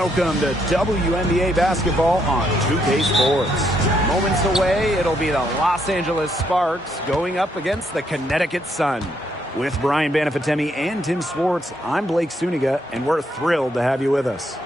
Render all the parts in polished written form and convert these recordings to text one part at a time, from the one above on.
Welcome to WNBA basketball on 2K Sports. Moments away, it'll be the Los Angeles Sparks going up against the Connecticut Sun. With Brian Banafitemi and Tim Swartz, I'm Blake Suniga, and we're thrilled to have you with us.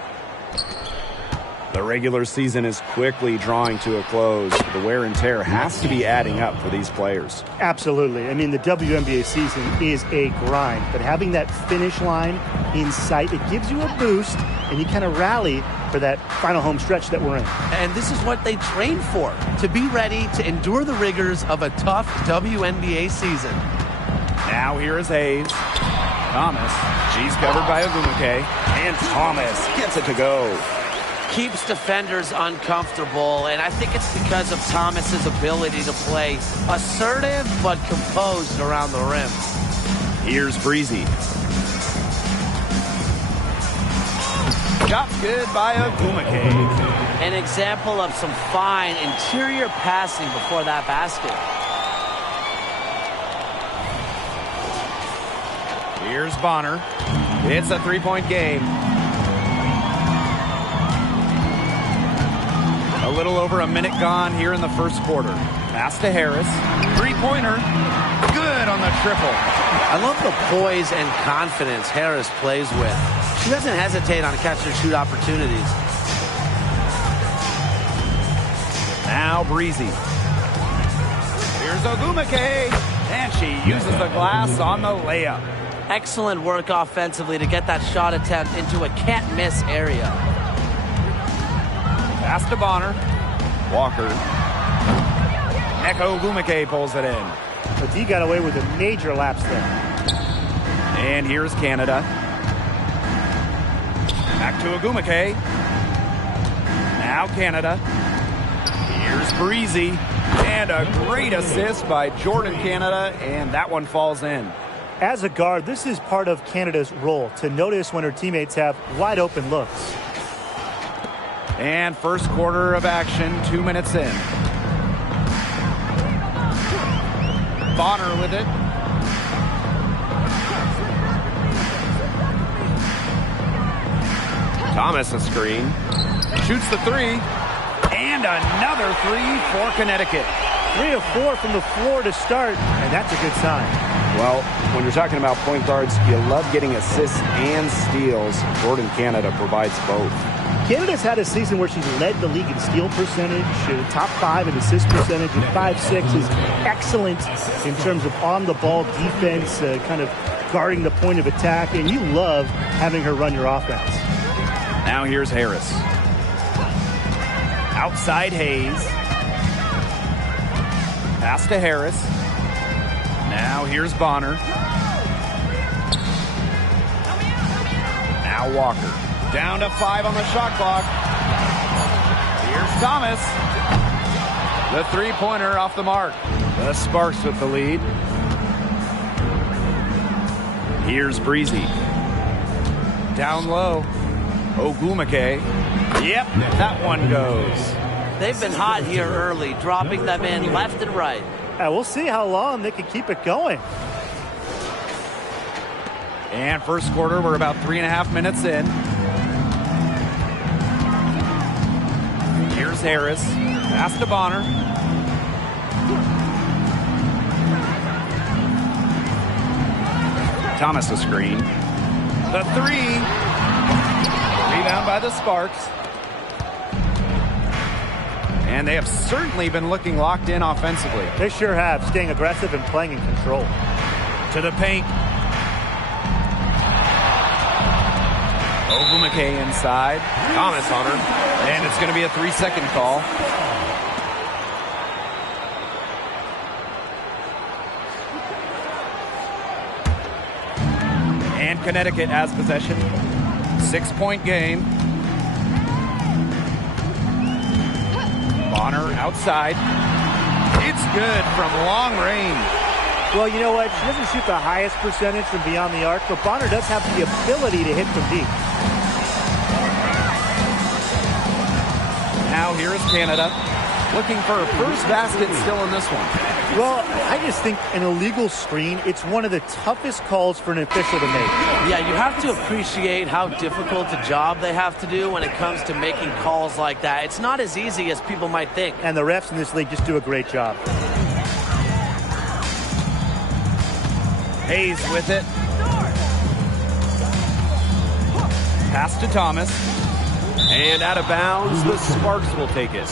The regular season is quickly drawing to a close. The wear and tear has to be adding up for these players. Absolutely. I mean, the WNBA season is a grind, but having that finish line in sight, it gives you a boost, and you kind of rally for that final home stretch that we're in. And this is what they train for, to be ready to endure the rigors of a tough WNBA season. Now here is Hayes. Thomas. She's covered by Ogumake. And Thomas gets it to go. Keeps defenders uncomfortable, and I think it's because of Thomas's ability to play assertive but composed around the rim. Here's Breezy. Shot good by Ogumake. An example of some fine interior passing before that basket. Here's Bonner. It's a three-point game. A little over a minute gone here in the first quarter. Pass to Harris. Three-pointer. Good on the triple. I love the poise and confidence Harris plays with. She doesn't hesitate on catch-and-shoot opportunities. Now Breezy. Here's Ogumake. And she uses the glass on the layup. Excellent work offensively to get that shot attempt into a can't-miss area. Pass to Bonner. Walker. Neko Ogumake pulls it in. But he got away with a major lapse there. And here's Canada. Back to Ogumake. Now Canada. Here's Breezy. And a great assist by Jordan Canada. And that one falls in. As a guard, this is part of Canada's role, to notice when her teammates have wide open looks. And first quarter of action, 2 minutes in. Bonner with it. Thomas a screen. Shoots the three. And another three for Connecticut. 3 of 4 from the floor to start, and that's a good sign. Well, when you're talking about point guards, you love getting assists and steals. Jordan Canada provides both. Canada's had a season where she's led the league in steal percentage, top 5 in assist percentage, and 5-6 is excellent in terms of on-the-ball defense, kind of guarding the point of attack, and you love having her run your offense. Now here's Harris. Outside Hayes. Pass to Harris. Now here's Bonner. Now Walker. Down to 5 on the shot clock. Here's Thomas. The three-pointer off the mark. The Sparks with the lead. Here's Breezy. Down low. Ogumake. Yep, that one goes. They've been hot here early, dropping them in left and right. We'll see how long they can keep it going. And first quarter, we're about 3.5 minutes in. Here's Harris. Pass to Bonner. Thomas a screen. The three. Rebound by the Sparks. And they have certainly been looking locked in offensively. They sure have, staying aggressive and playing in control. To the paint. Ogumake inside. Thomas on her. And it's going to be a 3-second call. And Connecticut has possession. 6-point game. Bonner outside. It's good from long range. Well, you know what? She doesn't shoot the highest percentage from beyond the arc, but Bonner does have the ability to hit from deep. Now here is Canada. Looking for a first basket still in this one. Well, I just think an illegal screen, it's one of the toughest calls for an official to make. Yeah, you have to appreciate how difficult a job they have to do when it comes to making calls like that. It's not as easy as people might think. And the refs in this league just do a great job. Hayes with it. Pass to Thomas. And out of bounds, the Sparks will take it.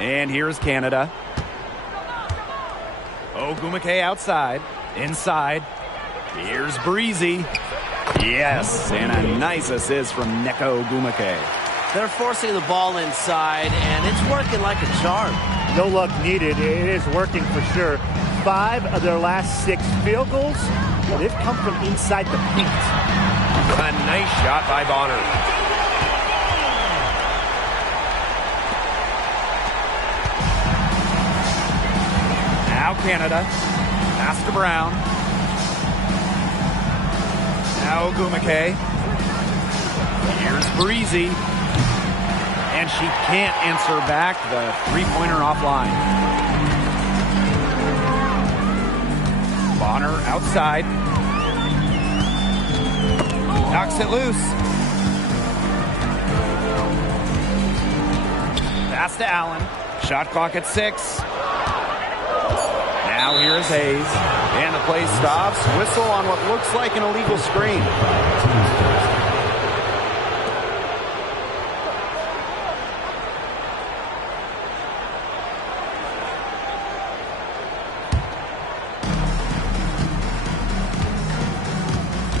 And here's Canada. Ogumake outside. Inside. Here's Breezy. Yes, and a nice assist from Neko Ogumake. They're forcing the ball inside, and it's working like a charm. No luck needed. It is working for sure. 5 of their last 6 field goals, they've come from inside the paint. A nice shot by Bonner. Now Canada. Pass to Brown. Now Ogumake. Here's Breezy. And she can't answer back the three-pointer offline. Bonner outside. Knocks it loose. Pass to Allen. Shot clock at 6. Now here's Hayes. And the play stops. Whistle on what looks like an illegal screen.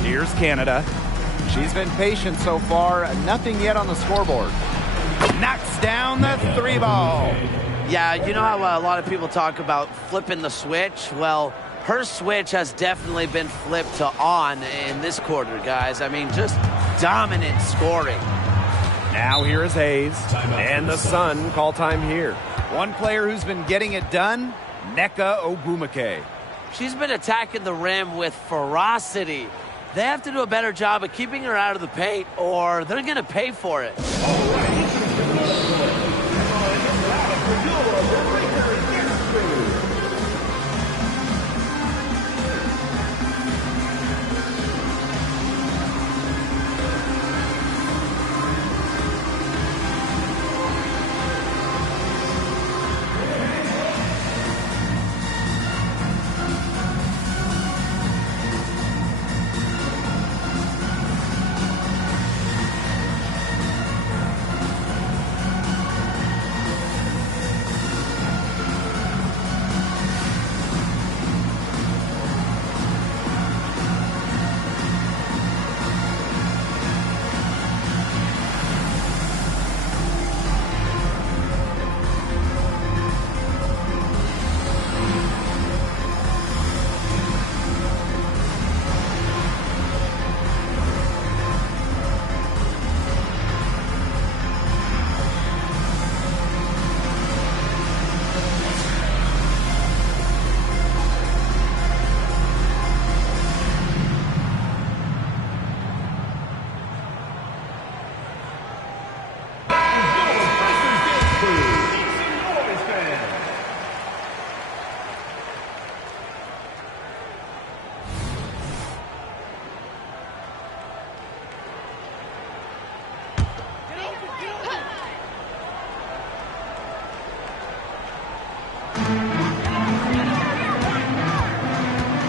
Here's Canada. She's been patient so far. Nothing yet on the scoreboard. Knocks down the 3 ball. Yeah, you know how a lot of people talk about flipping the switch? Well, her switch has definitely been flipped to on in this quarter, guys. I mean, just dominant scoring. Now here is Hayes. And the Sun call time here. One player who's been getting it done, Nneka Ogumake. She's been attacking the rim with ferocity. They have to do a better job of keeping her out of the paint, or they're going to pay for it.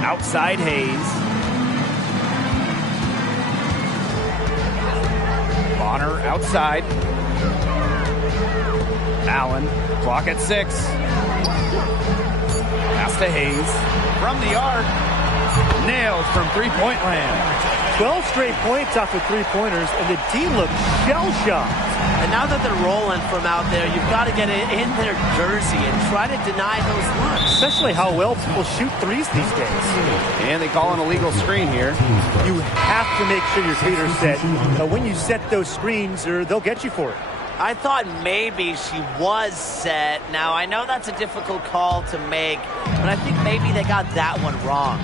Outside Hayes. Bonner outside. Allen, clock at 6. Pass to Hayes. From the arc. Nailed from three-point land. 12 straight points off of three-pointers, and the team looks shell-shocked. And now that they're rolling from out there, you've got to get it in their jersey and try to deny those looks. Especially how well people shoot threes these days. And they call an illegal screen here. You have to make sure your feet are set. When you set those screens, they'll get you for it. I thought maybe she was set. Now, I know that's a difficult call to make, but I think maybe they got that one wrong.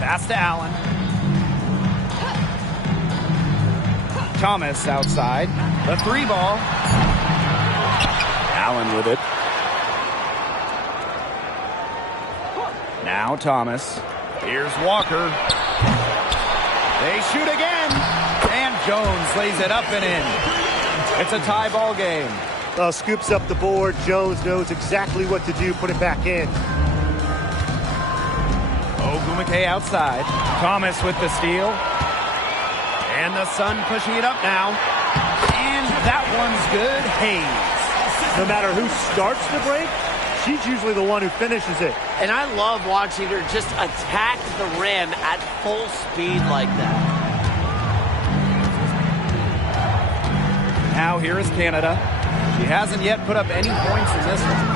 Pass to Allen. Thomas outside. The 3 ball. Allen with it. Now Thomas. Here's Walker. They shoot again. And Jones lays it up and in. It's a tie ball game. Well, scoops up the board. Jones knows exactly what to do. Put it back in. Ogumake outside. Thomas with the steal. And the Sun pushing it up now. And that one's good. Hayes. No matter who starts the break, she's usually the one who finishes it. And I love watching her just attack the rim at full speed like that. Now here is Canada. She hasn't yet put up any points in this one.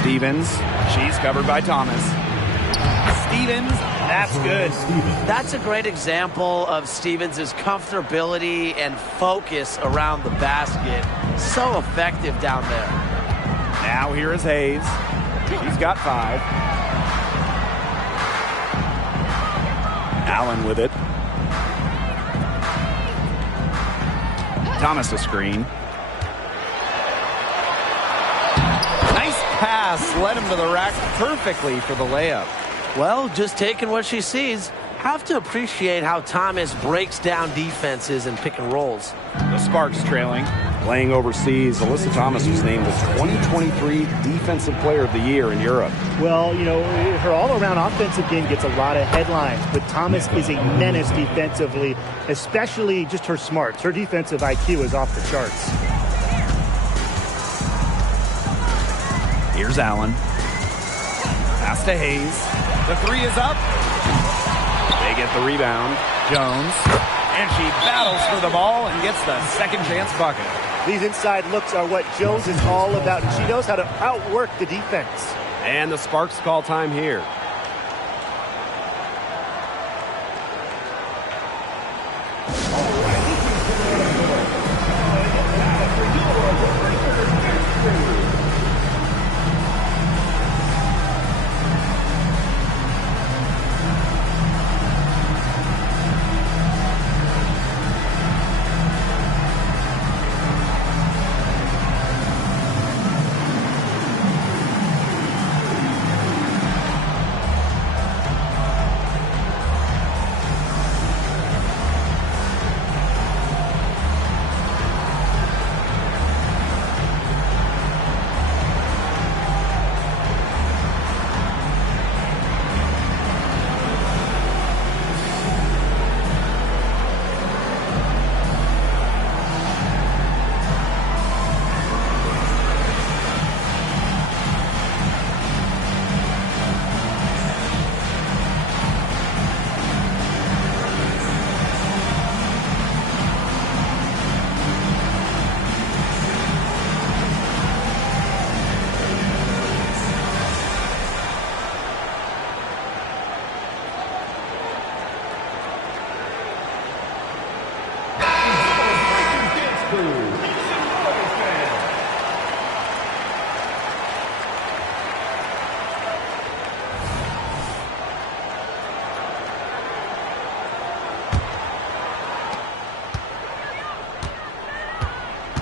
Stevens. She's covered by Thomas. Stevens. That's good. That's a great example of Stevens' comfortability and focus around the basket. So effective down there. Now here is Hayes. She's got 5. Allen with it. Thomas a screen. Nice pass. Led him to the rack perfectly for the layup. Well, just taking what she sees. Have to appreciate how Thomas breaks down defenses and pick and rolls. The Sparks trailing. Playing overseas, Alyssa Thomas was named the 2023 Defensive Player of the Year in Europe. Well, you know, her all-around offensive game gets a lot of headlines, but Thomas is a menace defensively, especially just her smarts. Her defensive IQ is off the charts. Here's Allen. Pass to Hayes. The 3 is up. They get the rebound. Jones. And she battles for the ball and gets the second chance bucket. These inside looks are what Jones is all about, and she knows how to outwork the defense. And the Sparks call time here.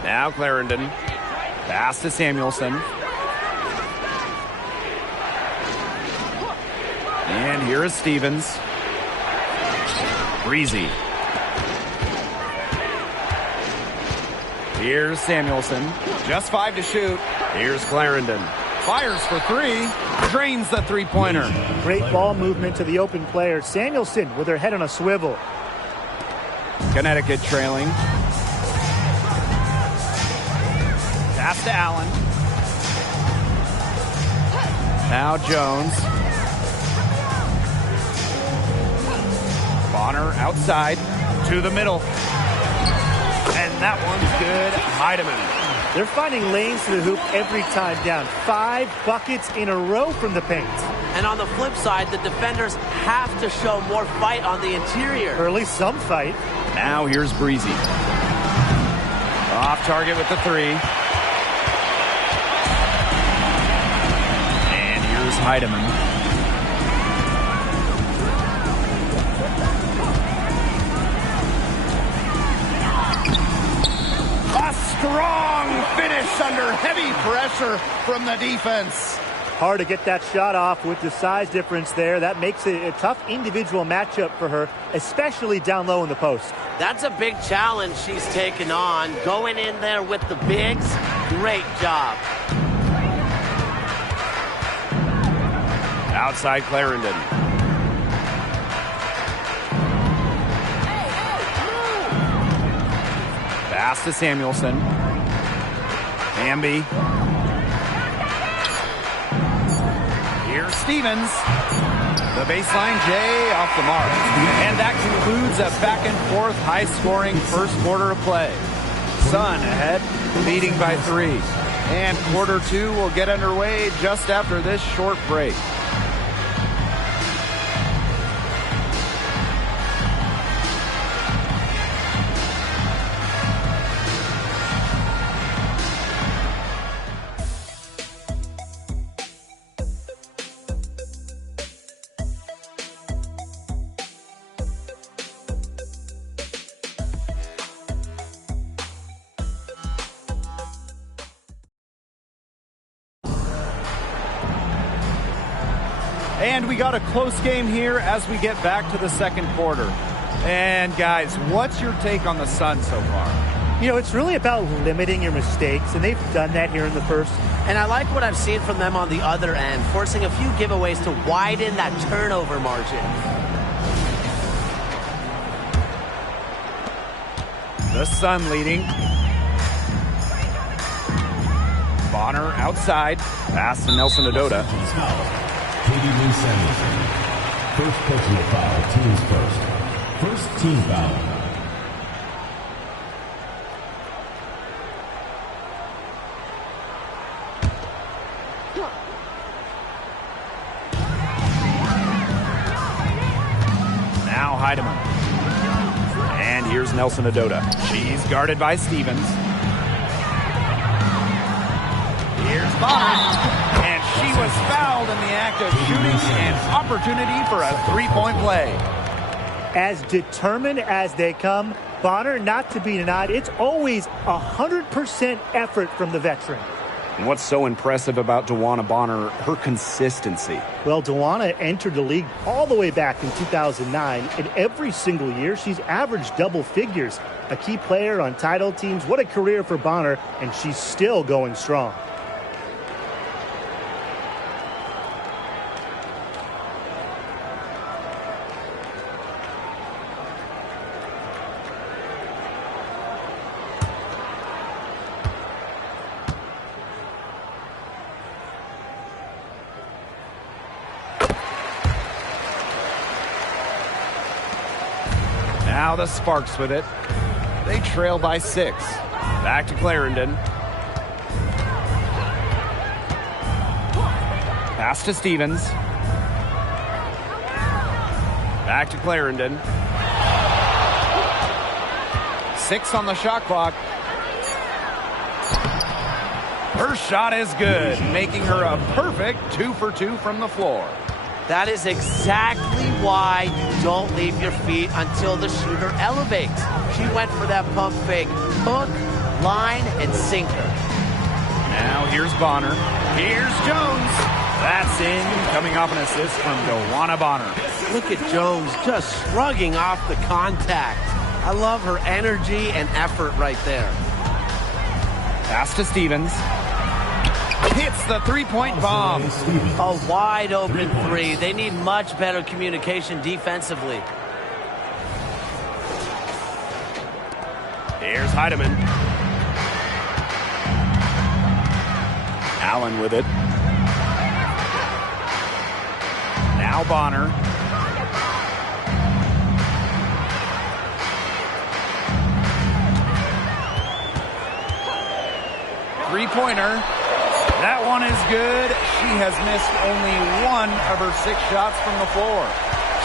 Now Clarendon. Pass to Samuelson. And here is Stevens. Breezy. Here's Samuelson. Just 5 to shoot. Here's Clarendon. Fires for 3. Drains the three-pointer. Great ball movement to the open player. Samuelson with her head on a swivel. Connecticut trailing. Pass to Allen. Now Jones. Bonner outside to the middle. And that one's good. Heidemann. They're finding lanes to the hoop every time down. 5 buckets in a row from the paint. And on the flip side, the defenders have to show more fight on the interior. Or at least some fight. Now here's Breezy. Off target with the 3. And here's Heidemann. Strong finish under heavy pressure from the defense. Hard to get that shot off with the size difference there. That makes it a tough individual matchup for her, especially down low in the post. That's a big challenge she's taken on. Going in there with the bigs, great job. Outside Clarendon. Pass to Samuelson. Hamby. Here's Stevens. The baseline J off the mark. And that concludes a back-and-forth high-scoring first quarter of play. Sun ahead, leading by 3. And quarter 2 will get underway just after this short break. And we got a close game here as we get back to the second quarter. And guys, what's your take on the Sun so far? You know, it's really about limiting your mistakes, and they've done that here in the first. And I like what I've seen from them on the other end, forcing a few giveaways to widen that turnover margin. The Sun leading. Bonner outside. Pass to Nelson Adota. Katie Samuelson. First personal foul, team's first. First team foul. Now Heidemann. And here's Nelson Adota. She's guarded by Stevens. Here's Bonner. And she was fouled in the act of shooting an opportunity for a three-point play. As determined as they come, Bonner not to be denied. It's always 100% effort from the veteran. And what's so impressive about DeWanna Bonner, her consistency. Well, DeWanna entered the league all the way back in 2009, and every single year she's averaged double figures. A key player on title teams. What a career for Bonner, and she's still going strong. Now the Sparks with it. They trail by 6. Back to Clarendon. Pass to Stevens. Back to Clarendon. 6 on the shot clock. Her shot is good, making her a perfect 2 for 2 from the floor. That is exactly why you don't leave your feet until the shooter elevates. She went for that pump fake. Hook, line, and sinker. Now here's Bonner. Here's Jones. That's in, coming off an assist from DeWanna Bonner. Look at Jones just shrugging off the contact. I love her energy and effort right there. Pass to Stevens. Hits the three-point bomb. A wide open 3. They need much better communication defensively. Here's Heidemann. Allen with it. Now Bonner. three-pointer. That one is good. She has missed only one of her 6 shots from the floor.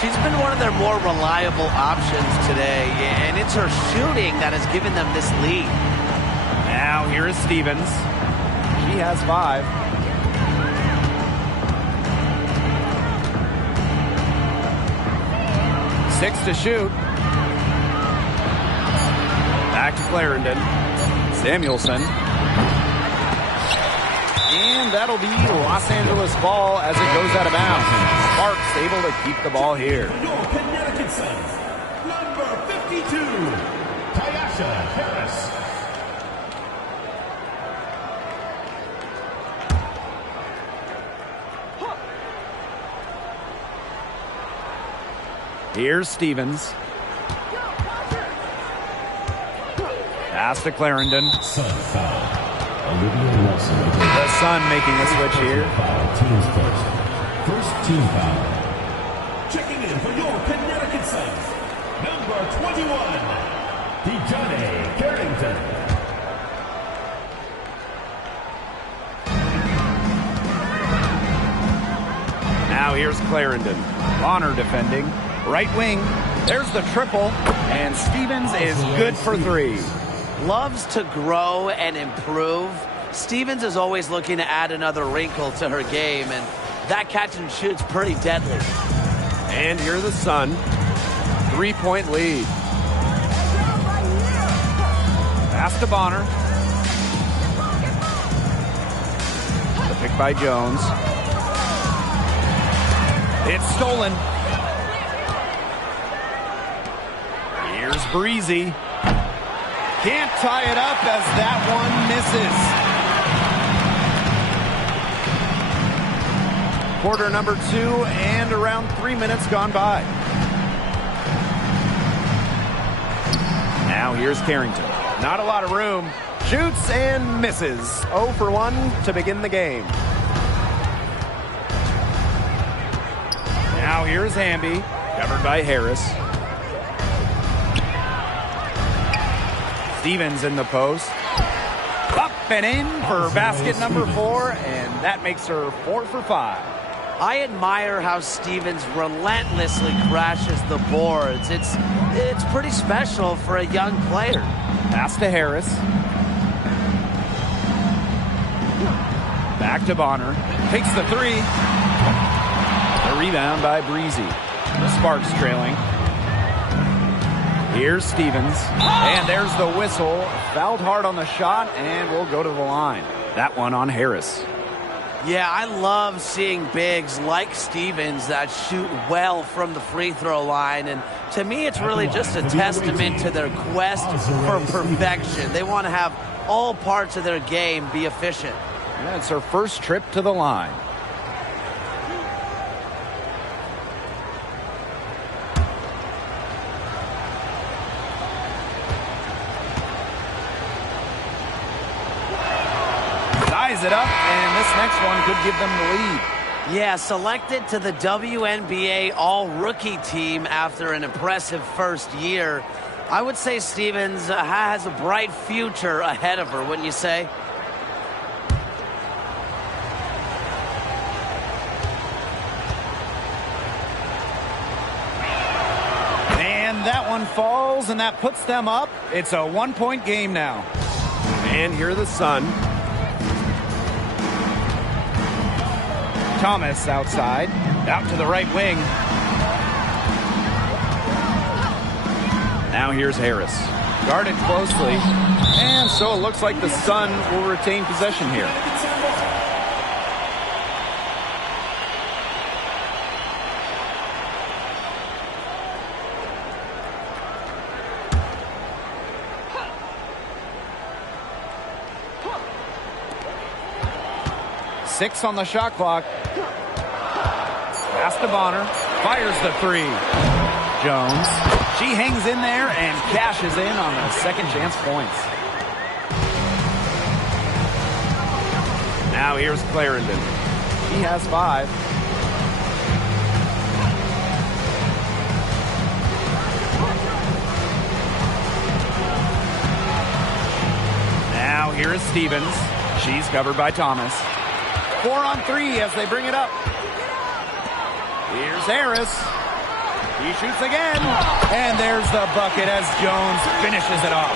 She's been one of their more reliable options today, and it's her shooting that has given them this lead. Now here is Stevens. She has 5. Six to shoot. Back to Clarendon. Samuelson. And that'll be Los Angeles ball as it goes out of bounds. Sparks able to keep the ball here. Your Connecticut Suns, number 52, Tyasha Harris. Here's Stevens. Pass to Clarendon. Sun foul. Olivia Wilson. The Sun making a switch here. Foul, teams first. First team foul. Checking in for your Connecticut Suns, number 21, Dejohnny Carrington. Now here's Clarendon. Bonner defending. Right wing. There's the triple. And Stevens is good for 3. Loves to grow and improve. Stevens is always looking to add another wrinkle to her game, and that catch and shoot's pretty deadly. And here the Sun. 3-point lead. Pass to Bonner. The pick by Jones. It's stolen. Here's Breezy. Can't tie it up as that one misses. Quarter number 2 and around 3 minutes gone by. Now here's Carrington. Not a lot of room. Shoots and misses. 0 for 1 to begin the game. Now here's Hamby. Covered by Harris. Stevens in the post. Up and in for basket number 4, and that makes her 4 for 5. I admire how Stevens relentlessly crashes the boards. It's pretty special for a young player. Pass to Harris. Back to Bonner. Takes the 3. A rebound by Breezy. The Sparks trailing. Here's Stevens. And there's the whistle. Fouled hard on the shot, and we'll go to the line. That one on Harris. Yeah, I love seeing bigs like Stevens that shoot well from the free throw line. And to me, it's really just a testament to their quest for perfection. They want to have all parts of their game be efficient. Yeah, it's her first trip to the line. Ties it up, and this next one could give them the lead. Yeah, selected to the WNBA All-Rookie team after an impressive first year. I would say Stevens has a bright future ahead of her, wouldn't you say? And that one falls, and that puts them up. It's a 1-point game now. And here are the Sun. Thomas outside, out to the right wing. Now here's Harris. Guarded closely. And so it looks like the Sun will retain possession here. Six on the shot clock. Pass to Bonner. Fires the 3. Jones. She hangs in there and cashes in on the second chance points. Now here's Clarendon. He has 5. Now here is Stevens. She's covered by Thomas. 4 on 3 as they bring it up. Here's Harris. He shoots again. And there's the bucket as Jones finishes it off.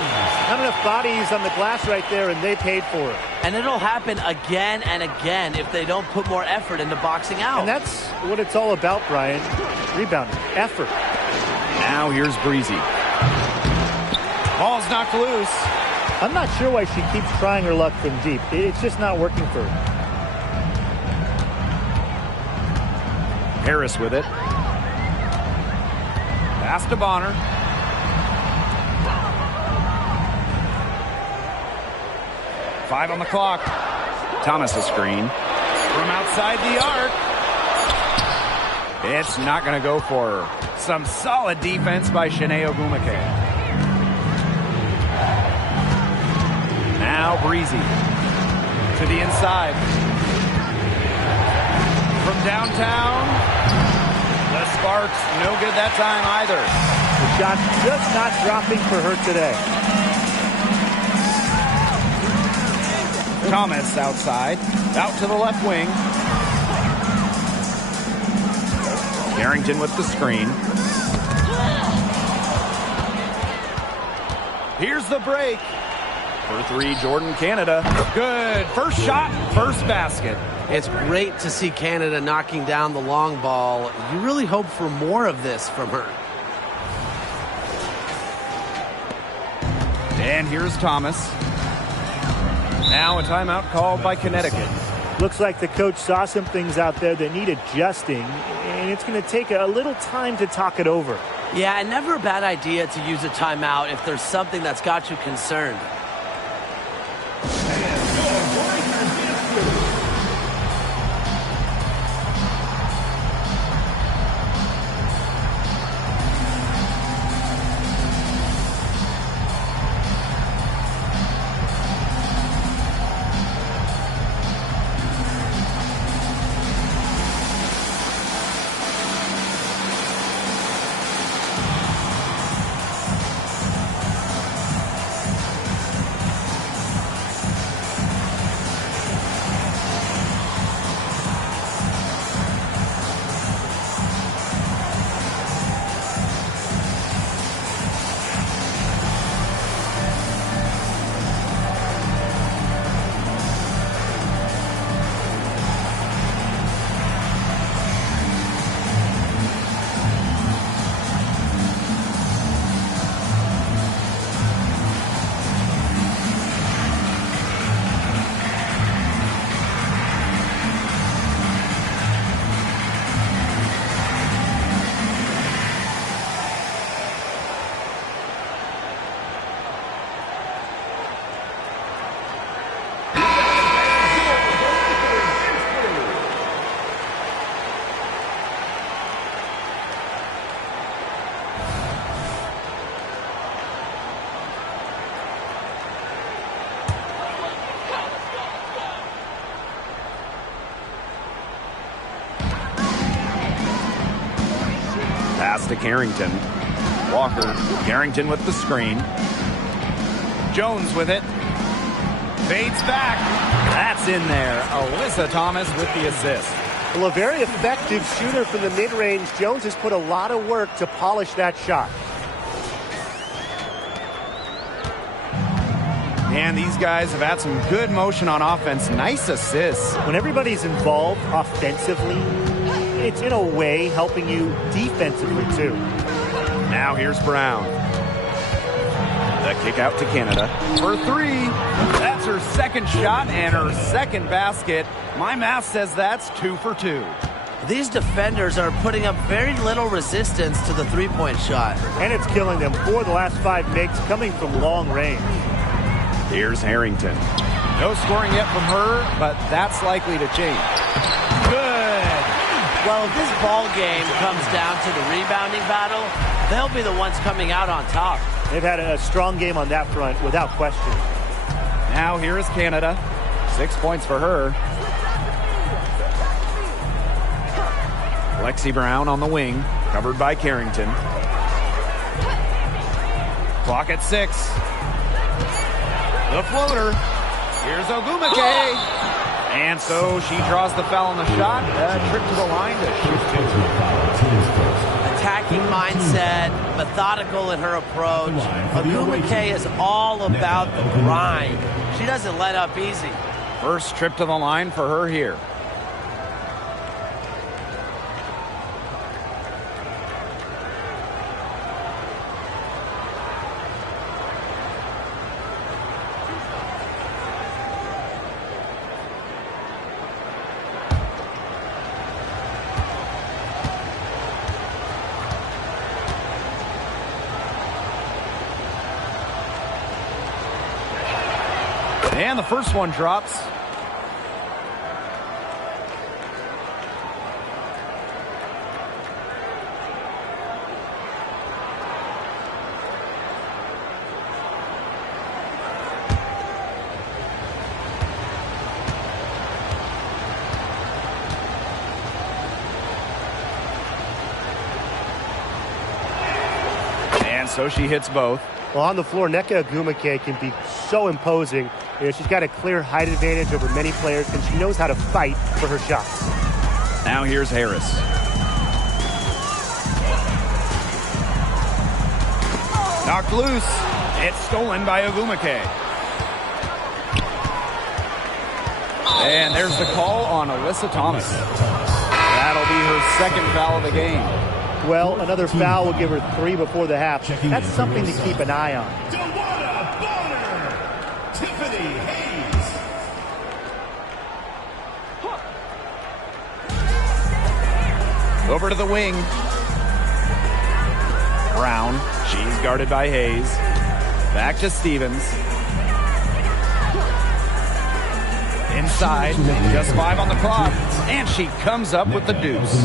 Not enough bodies on the glass right there, and they paid for it. And it'll happen again and again if they don't put more effort into boxing out. And that's what it's all about, Brian. Rebounding, effort. Now here's Breezy. Ball's knocked loose. I'm not sure why she keeps trying her luck from deep. It's just not working for her. Harris with it. Pass to Bonner. Five on the clock. Thomas a screen. From outside the arc. It's not going to go for her. Some solid defense by Shanae Ogwumike. Now Breezy. To the inside. From downtown. The Sparks, no good that time either. The shot's just not dropping for her today. Thomas outside, out to the left wing. Carrington with the screen. Here's the break. For three, Jordan Canada. Good. First shot, first basket. It's great to see Canada knocking down the long ball. You really hope for more of this from her. And here's Thomas. Now a timeout called by Connecticut. Looks like the coach saw some things out there that need adjusting, and it's going to take a little time to talk it over. Yeah, and never a bad idea to use a timeout if there's something that's got you concerned. Pass to Carrington. Walker. Carrington with the screen. Jones with it. Fades back. That's in there. Alyssa Thomas with the assist. Well, a very effective shooter from the mid-range. Jones has put a lot of work to polish that shot. And these guys have had some good motion on offense. Nice assists. When everybody's involved offensively, it's in a way helping you defensively too. Now here's Brown. The kick out to Canada for three. That's her second shot and her second basket. My math says that's 2 for 2. These defenders are putting up very little resistance to the three-point shot. And it's killing them. 4 of the last 5 makes coming from long range. Here's Harrington. No scoring yet from her, but that's likely to change. Good. Well, if this ball game comes down to the rebounding battle, they'll be the ones coming out on top. They've had a strong game on that front, without question. Now here is Canada. 6 points for her. Lexi Brown on the wing, covered by Carrington. Clock at 6. The floater. Here's Ogumake. And so she draws the foul on the shot. A trip to the line to shoot two. Attacking mindset, methodical in her approach. Ogumake is all about the grind. She doesn't let up easy. First trip to the line for her here. And the first one drops. And so she hits both. Well, on the floor, Nneka Ogumake can be so imposing. You know, she's got a clear height advantage over many players, and she knows how to fight for her shots. Now here's Harris. Knocked loose. It's stolen by Ogumake. And there's the call on Alyssa Thomas. That'll be her second foul of the game. Well, another foul will give her 3 before the half. That's something to keep an eye on. Over to the wing. Brown. She's guarded by Hayes. Back to Stevens. Inside. Just 5 on the clock. And she comes up with the deuce.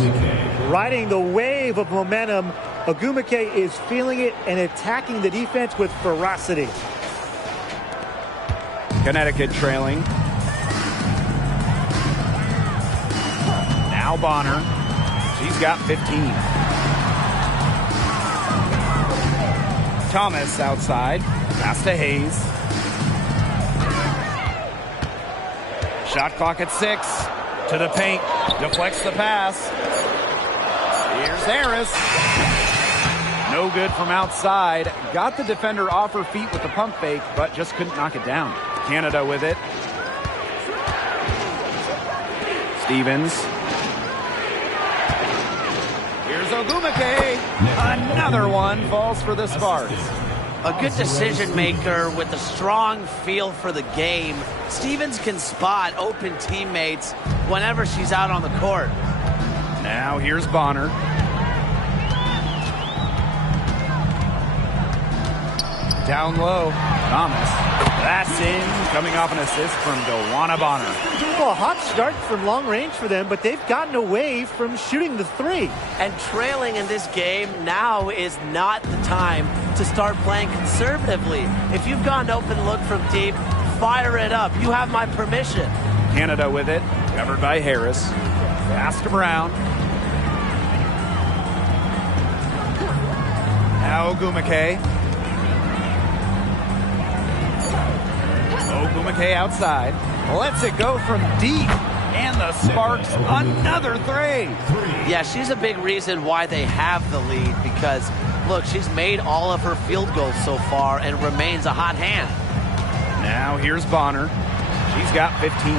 Riding the wave of momentum, Ogumake is feeling it and attacking the defense with ferocity. Connecticut trailing. Now Bonner. She's got 15. Thomas outside. Pass to Hayes. Shot clock at 6. To the paint. Deflects the pass. Here's Harris. No good from outside. Got the defender off her feet with the pump fake, but just couldn't knock it down. Canada with it. Stevens. Here's Ogumake. Another one falls for the Sparks. A good decision maker with a strong feel for the game. Stevens can spot open teammates whenever she's out on the court. Now here's Bonner. Down low. Thomas. That's in. Coming off an assist from Dewana Bonner. Well, a hot start from long range for them, but they've gotten away from shooting the 3. And trailing in this game now is not the time to start playing conservatively. If you've got an open look from deep, fire it up. You have my permission. Canada with it. Covered by Harris. Pass to Brown. Now Ogumake. Ogumake outside. Lets it go from deep. And the Sparks another 3. Yeah, she's a big reason why they have the lead because, look, she's made all of her field goals so far and remains a hot hand. Now here's Bonner. She's got 15.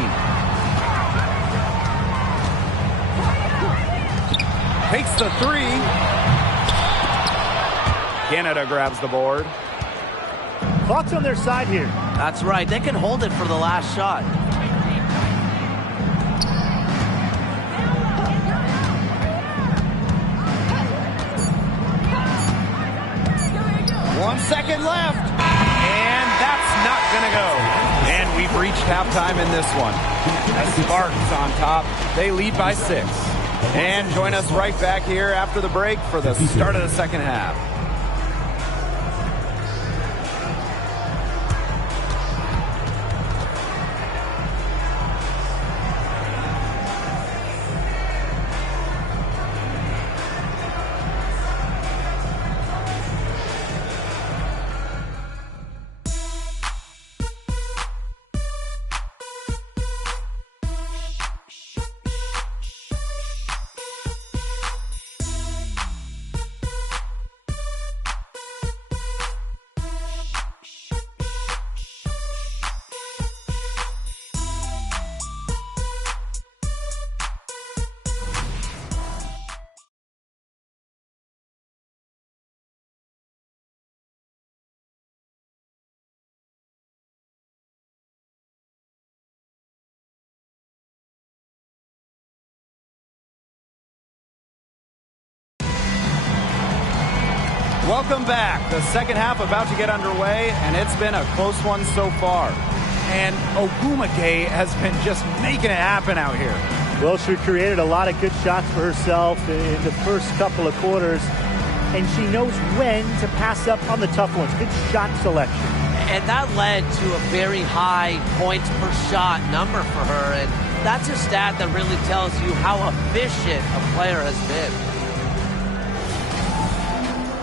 Takes the 3. Canada grabs the board. Clock's on their side here. That's right. They can hold it for the last shot. One second left. And that's not going to go. And we've reached halftime in this one. The Sparks on top. They lead by 6. And join us right back here after the break for the start of the second half. Welcome back. The second half about to get underway, and it's been a close one so far. And Ogumake has been just making it happen out here. Well, she created a lot of good shots for herself in the first couple of quarters, and she knows when to pass up on the tough ones. Good shot selection. And that led to a very high points per shot number for her, and that's a stat that really tells you how efficient a player has been.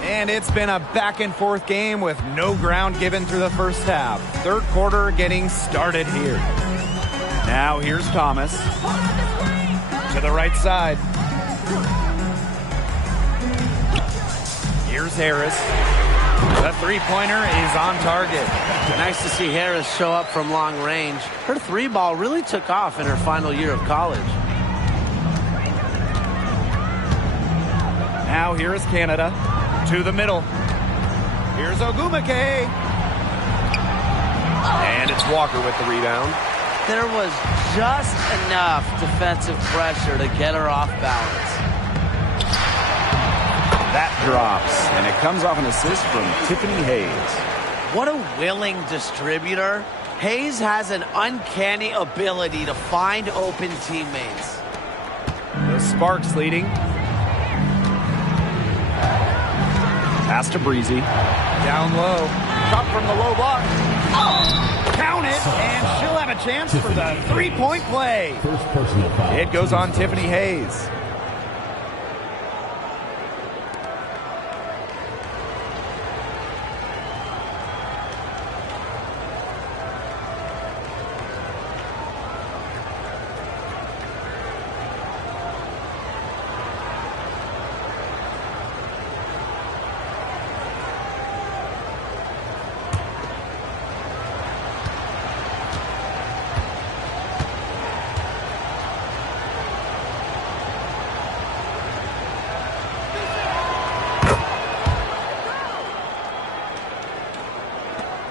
And it's been a back-and-forth game with no ground given through the first half. Third quarter getting started here. Now here's Thomas to the right side. Here's Harris. The three-pointer is on target. Nice to see Harris show up from long range. Her three ball really took off in her final year of college. Now here is Canada to the middle. Here's Ogumake. And it's Walker with the rebound. There was just enough defensive pressure to get her off balance. That drops, and it comes off an assist from Tiffany Hayes. What a willing distributor. Hayes has an uncanny ability to find open teammates. The Sparks leading. Pass to Breezy. Down low. Shot from the low block. Count it, and she'll have a chance for the three-point play. First personal foul. It goes on Tiffany Hayes.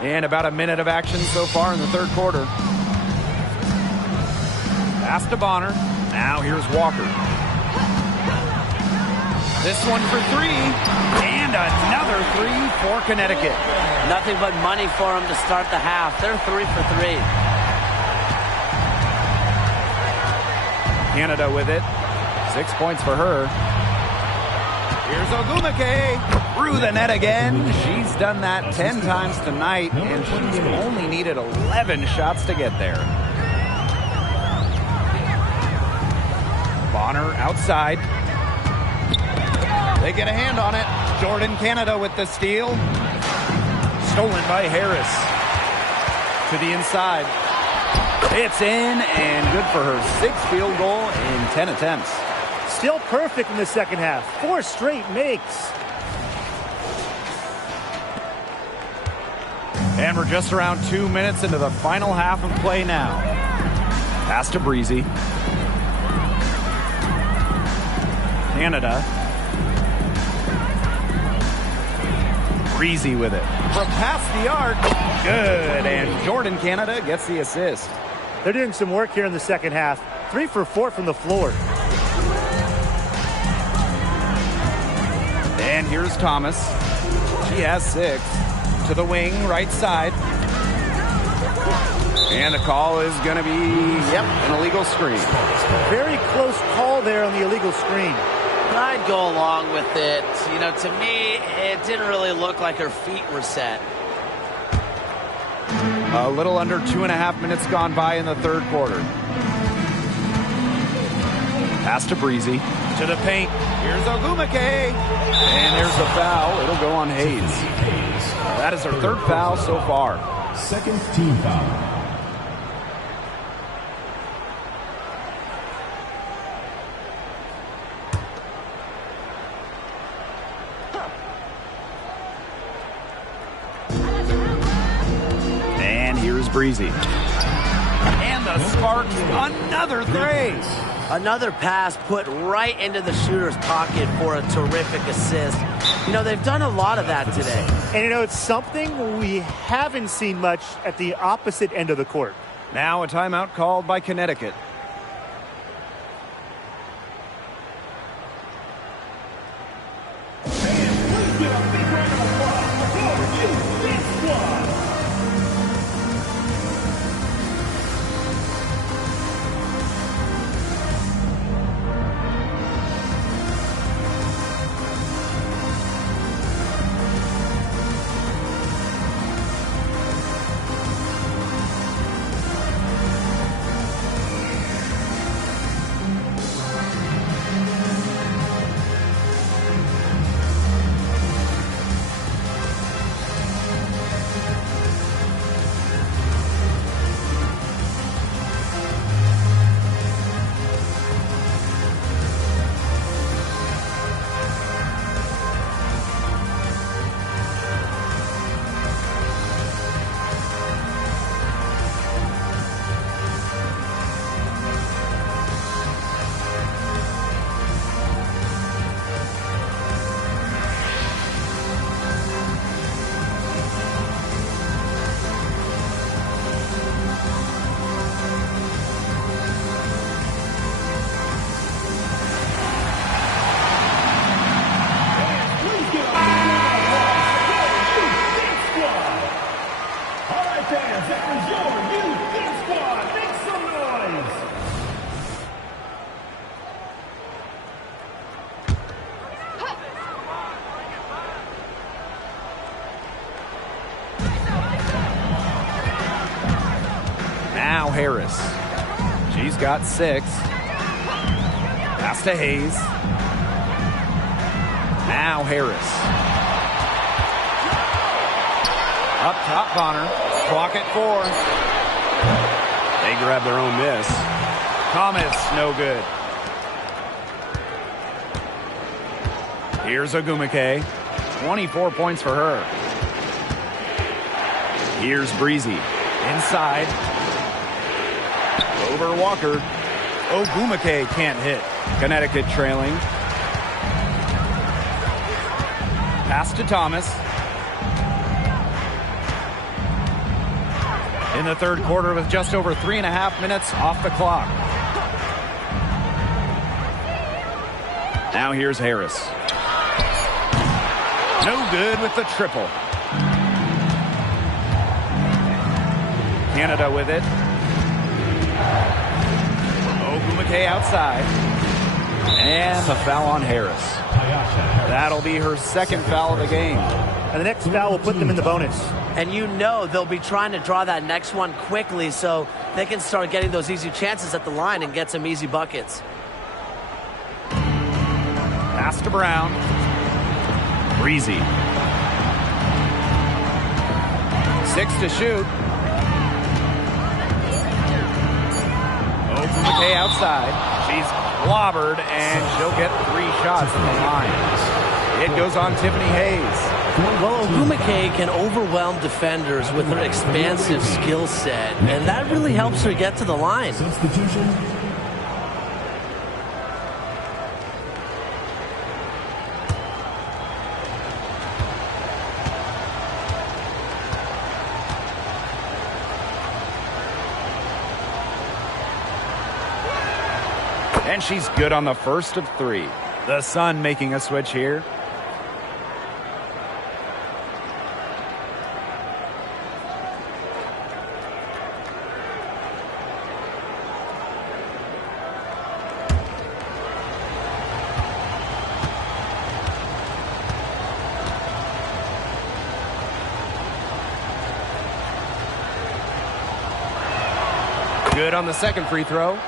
And about a minute of action so far in the third quarter. Pass to Bonner. Now here's Walker. This one for three. And another three for Connecticut. Nothing but money for them to start the half. They're 3 for 3. Canada with it. 6 points for her. Here's Ogumake. Through the net again. She's done that 10 times tonight, and she's only needed 11 shots to get there. Bonner outside. They get a hand on it. Jordan Canada with the steal. Stolen by Harris. To the inside. It's in, and good for her 6th field goal in 10 attempts. Still perfect in the second half. 4 straight makes. And we're just around 2 minutes into the final half of play now. Pass to Breezy. Canada. Breezy with it. From past the arc. Good. And Jordan Canada gets the assist. They're doing some work here in the second half. 3 for 4 from the floor. And here's Thomas. She has 6. To the wing, right side. And the call is going to be, an illegal screen. Very close call there on the illegal screen. I'd go along with it. You know, to me, it didn't really look like her feet were set. A little under 2.5 minutes gone by in the third quarter. Pass to Breezy. To the paint. Here's Ogumake. And there's the foul. It'll go on Hayes. That is her 3rd foul so far. 2nd team foul. And here's Breezy. And the Sparks, another three. Another pass put right into the shooter's pocket for a terrific assist. You know, they've done a lot of that today. And, you know, it's something we haven't seen much at the opposite end of the court. Now a timeout called by Connecticut. And please give a big round Now Harris. She's got 6. Pass to Hayes. Now Harris. Up top on her. Clock at 4. They grab their own miss. Thomas, no good. Here's Ogumake. 24 points for her. Here's Breezy. Inside. Over Walker. Ogumake can't hit. Connecticut trailing. Pass to Thomas. In the third quarter with just over 3.5 minutes off the clock. Now here's Harris. No good with the triple. Canada with it. Ogumake outside. And a foul on Harris. That'll be her second foul of the game. And the next foul will put them in the bonus. And you know they'll be trying to draw that next one quickly so they can start getting those easy chances at the line and get some easy buckets. Pass to Brown. Breezy. 6 to shoot. Ogumake outside. She's clobbered, and she'll get 3 shots from the line. It goes on Tiffany Hayes. Well, Ogumake can overwhelm defenders with her expansive skill set, and that really helps her get to the line. Substitution. And she's good on the first of 3. The Sun making a switch here. Good on the second free throw.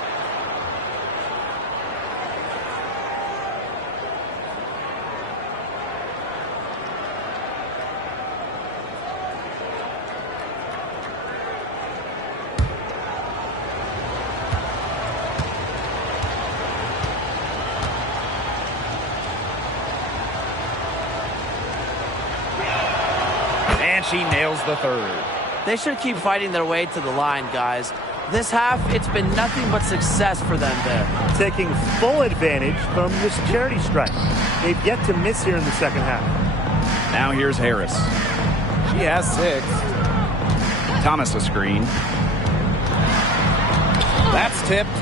And she nails the third. They should keep fighting their way to the line, guys. This half, it's been nothing but success for them there. Taking full advantage from this charity strike. They've yet to miss here in the second half. Now here's Harris. She has 6. Thomas a screen. That's tipped.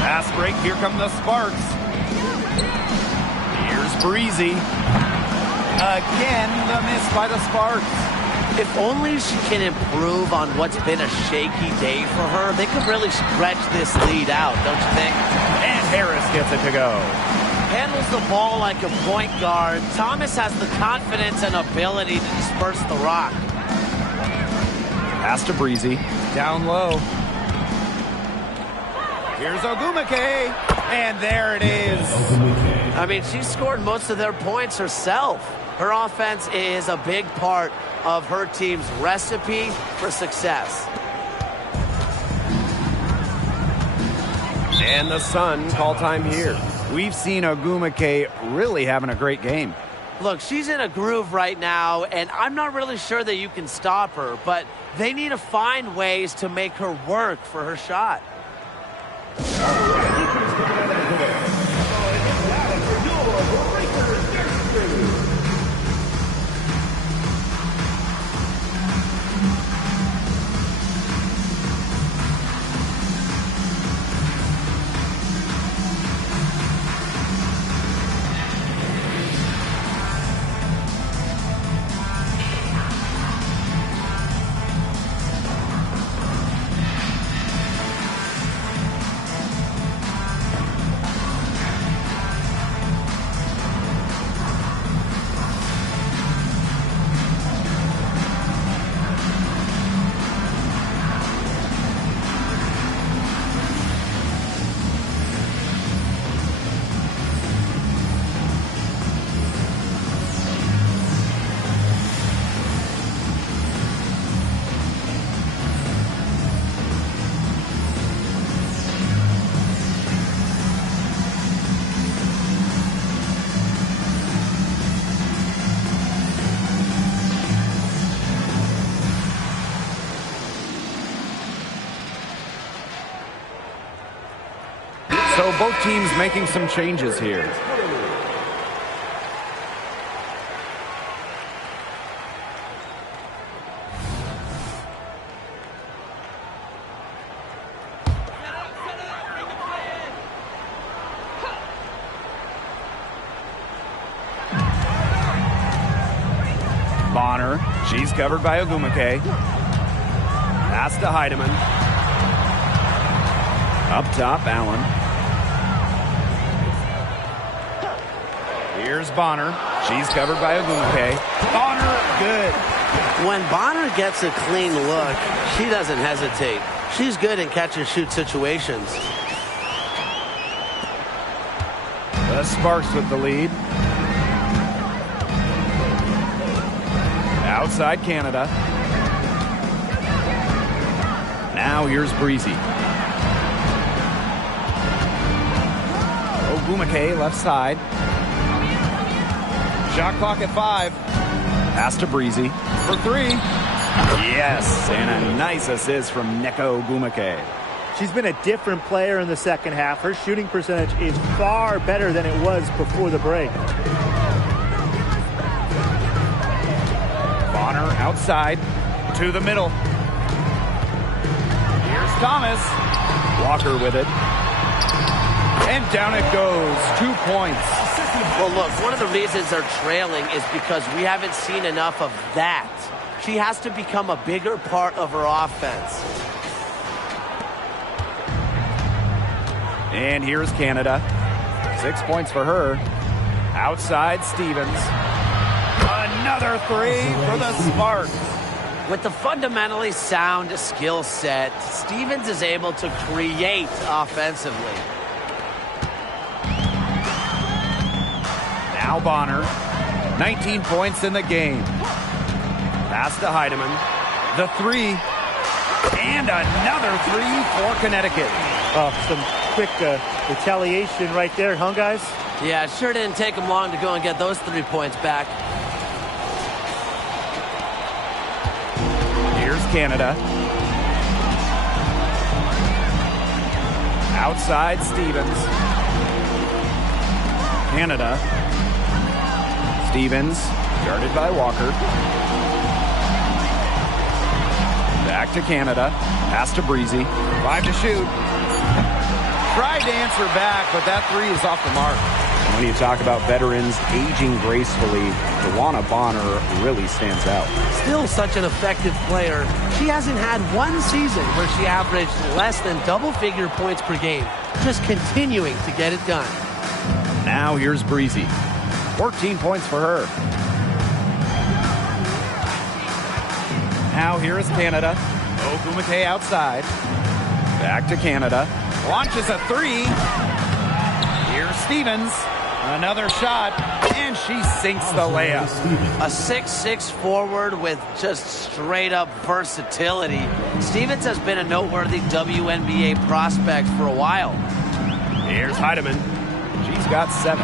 Fast break. Here come the Sparks. Here's Breezy. Again, the miss by the Sparks. If only she can improve on what's been a shaky day for her, they could really stretch this lead out, don't you think? And Harris gets it to go. Handles the ball like a point guard. Thomas has the confidence and ability to disperse the rock. Pass to Breezy. Down low. Here's Ogumake. And there it is. I mean, she scored most of their points herself. Her offense is a big part of her team's recipe for success. And the Sun call time here. We've seen Ogumake really having a great game. Look, she's in a groove right now, and I'm not really sure that you can stop her, but they need to find ways to make her work for her shot. So both teams making some changes here. Bonner, she's covered by Ogumake. Pass to Heidemann. Up top, Allen. Here's Bonner. She's covered by Ogumake. Bonner, good. When Bonner gets a clean look, she doesn't hesitate. She's good in catch-and-shoot situations. The Sparks with the lead. Outside Canada. Now here's Breezy. Ogumake left side. Shot clock at 5. Pass to Breezy for 3. Yes, and a nice assist from Neko Ogumake. She's been a different player in the second half. Her shooting percentage is far better than it was before the break. Bonner outside to the middle. Here's Thomas. Walker with it. And down it goes. 2 points. Well, look, one of the reasons they're trailing is because we haven't seen enough of that. She has to become a bigger part of her offense. And here's Canada. 6 points for her. Outside Stevens. Another 3 for the Sparks. With the fundamentally sound skill set, Stevens is able to create offensively. Now Bonner. 19 points in the game. Pass to Heidemann. The 3. And another 3 for Connecticut. Some quick retaliation right there, huh, guys? Yeah, it sure didn't take them long to go and get those 3 points back. Here's Canada. Outside Stevens. Canada. Stevens, guarded by Walker. Back to Canada. Pass to Breezy. 5 to shoot. Tried to answer back, but that 3 is off the mark. And when you talk about veterans aging gracefully, Tawana Bonner really stands out. Still such an effective player. She hasn't had one season where she averaged less than double-figure points per game. Just continuing to get it done. Now here's Breezy. 14 points for her. Now here is Canada. Ogumake outside. Back to Canada. Launches a 3. Here's Stevens. Another shot. And she sinks the layup. A 6'6" forward with just straight-up versatility. Stevens has been a noteworthy WNBA prospect for a while. Here's Heidemann. She's got 7.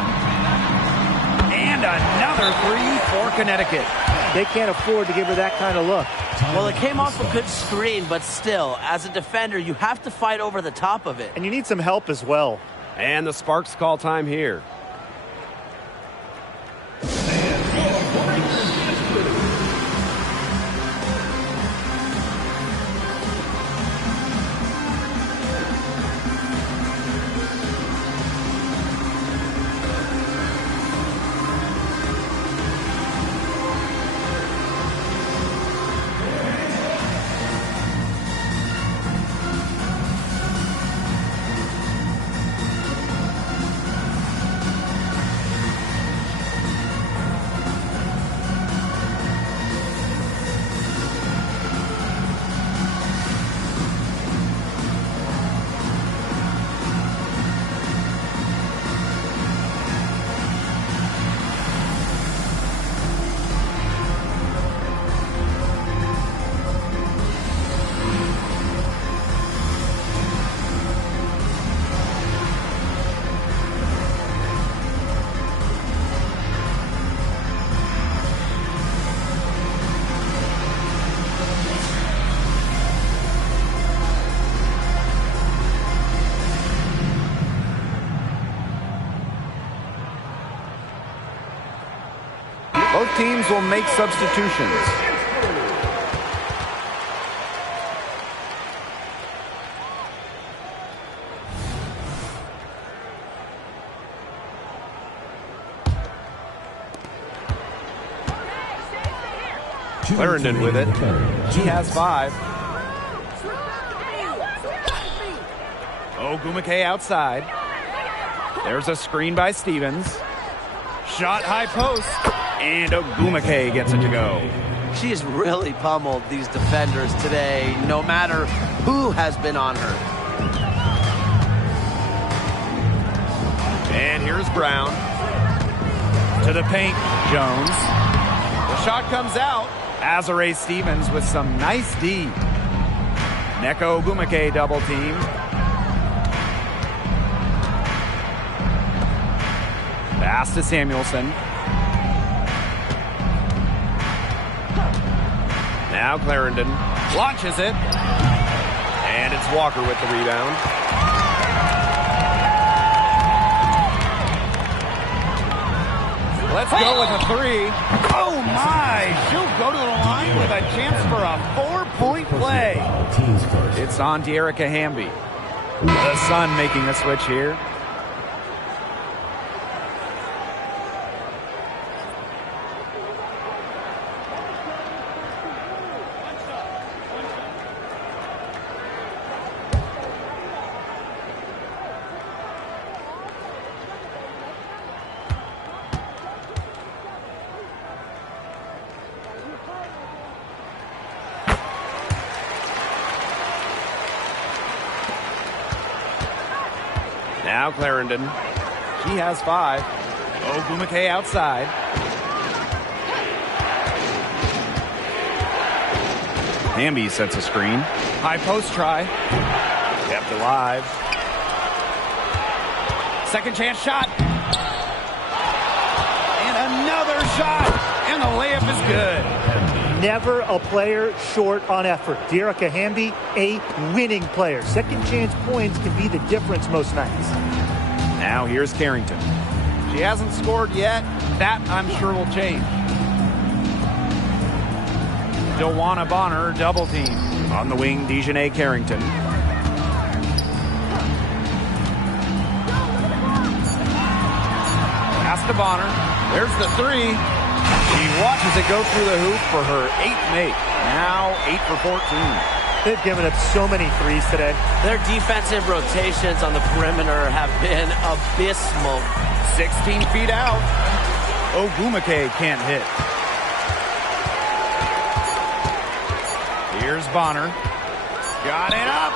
And another 3 for Connecticut. They can't afford to give her that kind of look. Well, it came off a good screen, but still, as a defender, you have to fight over the top of it. And you need some help as well. And the Sparks call time here. Both teams will make substitutions. Clarendon with it. He has 5. Ogumake outside. There's a screen by Stevens. Shot high post. And Ogumake gets it to go. She's really pummeled these defenders today, no matter who has been on her. And here's Brown. To the paint, Jones. The shot comes out. Azare Stevens with some nice D. Neko Ogumake double team. Pass to Samuelson. Now Clarendon launches it. And it's Walker with the rebound. Let's go with a 3. Oh my! She'll go to the line with a chance for a 4-point play. It's on to Erica Hamby. The Sun making the switch here. Now Clarendon. She has 5. Ogumake outside. Hamby sets a screen. High post try. Kept alive. Second chance shot. And another shot. And the layup is good. Never a player short on effort. Dearica Hamby, a winning player. Second chance points can be the difference most nights. Now here's Carrington. She hasn't scored yet. That, I'm sure, will change. Dewana Bonner double team. On the wing, Dejanay Carrington. Pass to Bonner. There's the 3. She watches it go through the hoop for her 8th make. Now 8 for 14. They've given up so many threes today. Their defensive rotations on the perimeter have been abysmal. 16 feet out. Ogumake can't hit. Here's Bonner. Got it up.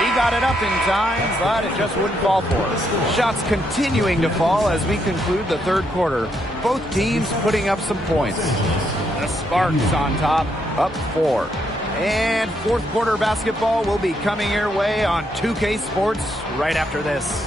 She got it up in time, but it just wouldn't fall for her. Shots continuing to fall as we conclude the third quarter. Both teams putting up some points. The Sparks on top, up 4. And fourth quarter basketball will be coming your way on 2K Sports right after this.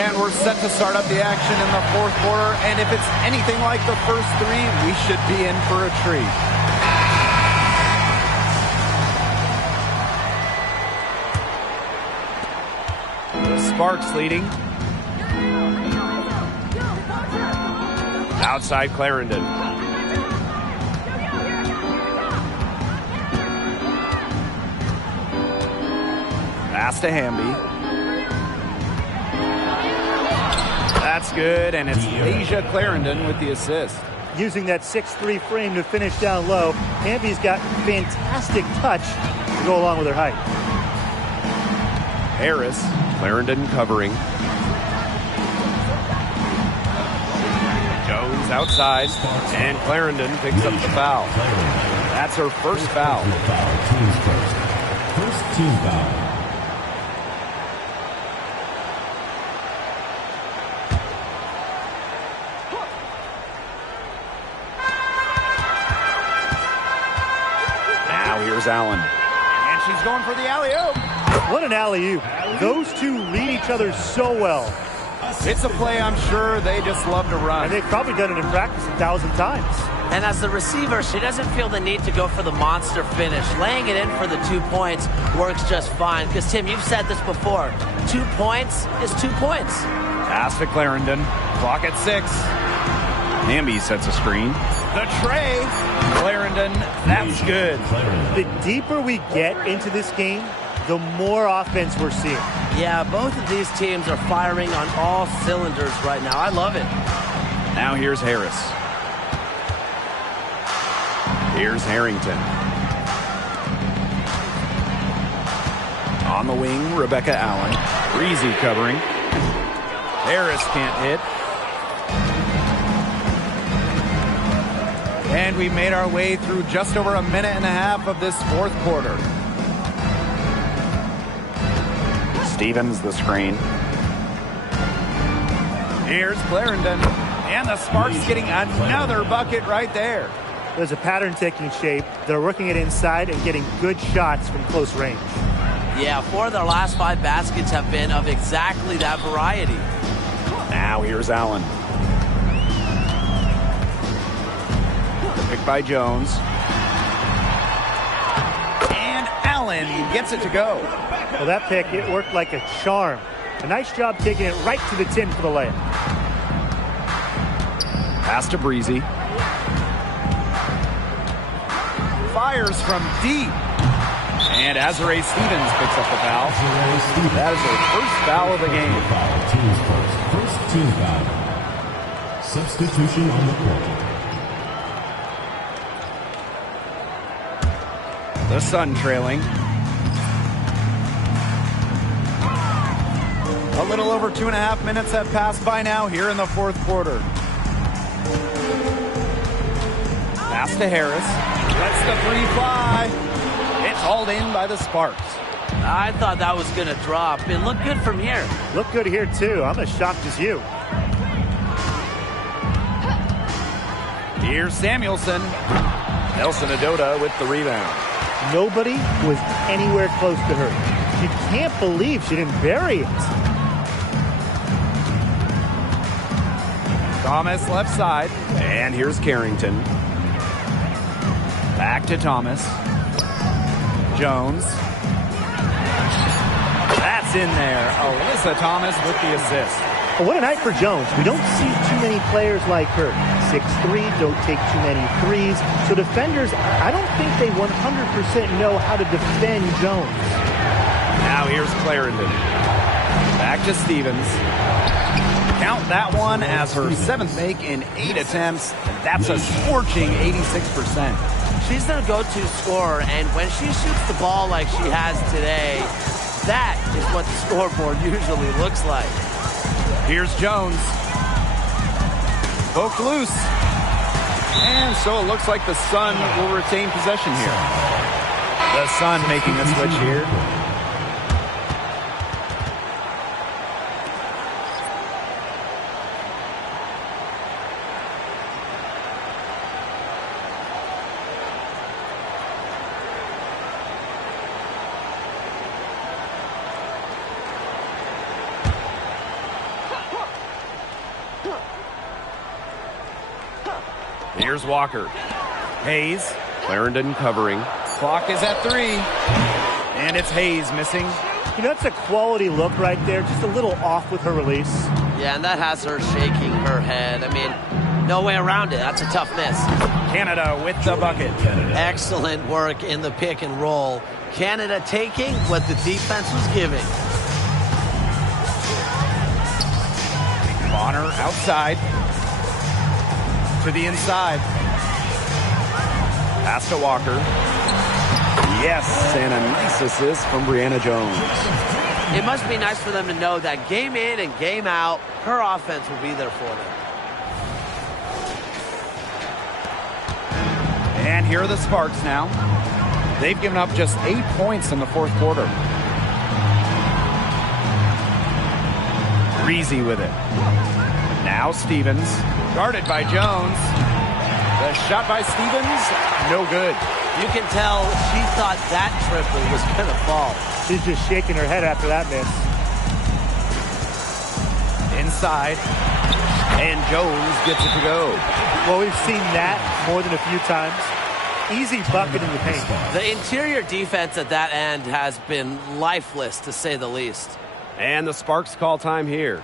And we're set to start up the action in the fourth quarter. And if it's anything like the first 3, we should be in for a treat. The Sparks leading. Outside Clarendon. Pass to Hamby. That's good, and it's Asia Clarendon with the assist. Using that 6'3" frame to finish down low. Hamby's got fantastic touch to go along with her height. Harris, Clarendon covering. Jones outside, and Clarendon picks up the foul. That's her first foul. First team foul. Here's Allen. And she's going for the alley-oop. What an alley-oop. Those two read each other so well. It's a play I'm sure they just love to run. And they've probably done it in practice 1,000 times. And as the receiver, she doesn't feel the need to go for the monster finish. Laying it in for the 2 points works just fine. Because, Tim, you've said this before. 2 points is 2 points. Pass to Clarendon. Clock at 6. Hamby sets a screen. The tray. Clarendon, that's good. The deeper we get into this game, the more offense we're seeing. Yeah, both of these teams are firing on all cylinders right now. I love it. Now here's Harris. Here's Harrington. On the wing, Rebecca Allen. Breezy covering. Harris can't hit. And we made our way through just over a minute and a half of this fourth quarter. Stevens the screen. Here's Clarendon. And the Sparks getting another bucket right there. There's a pattern taking shape. They're working it inside and getting good shots from close range. Yeah, 4 of their last 5 baskets have been of exactly that variety. Now here's Allen. The pick by Jones. And Allen gets it to go. Well, that pick, it worked like a charm. A nice job taking it right to the tin for the layup. Pass to Breezy. Fires from deep. And Azare Stevens picks up the foul. That is her first foul of the game. Team's first team foul. Substitution on the court. The Sun trailing. A little over 2.5 minutes have passed by now here in the fourth quarter. Pass to Harris. Lets the 3 fly. It's hauled in by the Sparks. I thought that was going to drop. It looked good from here. Look good here, too. I'm as shocked as you. Here's Samuelson. Nelson Adota with the rebound. Nobody was anywhere close to her. She can't believe she didn't bury it. Thomas left side. And here's Carrington. Back to Thomas. Jones. That's in there. Alyssa Thomas with the assist. Well, what a night for Jones. We don't see too many players like her. 6'3", don't take too many threes. So defenders, I don't think they 100% know how to defend Jones. Now here's Clarendon. Back to Stevens. Count that one as her 7th make in 8 attempts. That's a scorching 86%. She's their go-to scorer, and when she shoots the ball like she has today, that is what the scoreboard usually looks like. Here's Jones. Poked loose. And so it looks like the Sun will retain possession here. The Sun making the switch here. Here's Walker. Hayes. Clarendon covering. Clock is at 3. And it's Hayes missing. You know, it's a quality look right there. Just a little off with her release. Yeah, and that has her shaking her head. I mean, no way around it. That's a tough miss. Canada with the bucket. Excellent work in the pick and roll. Canada taking what the defense was giving. Bonner outside. To the inside. Pass to Walker. Yes, and a nice assist from Brianna Jones. It must be nice for them to know that game in and game out, her offense will be there for them. And here are the Sparks now. They've given up just 8 points in the fourth quarter. Breezy with it. Now Stevens. Guarded by Jones. The shot by Stevens, no good. You can tell she thought that triple was going to fall. She's just shaking her head after that miss. Inside. And Jones gets it to go. Well, we've seen that more than a few times. Easy bucket in the paint. The interior defense at that end has been lifeless, to say the least. And the Sparks call time here.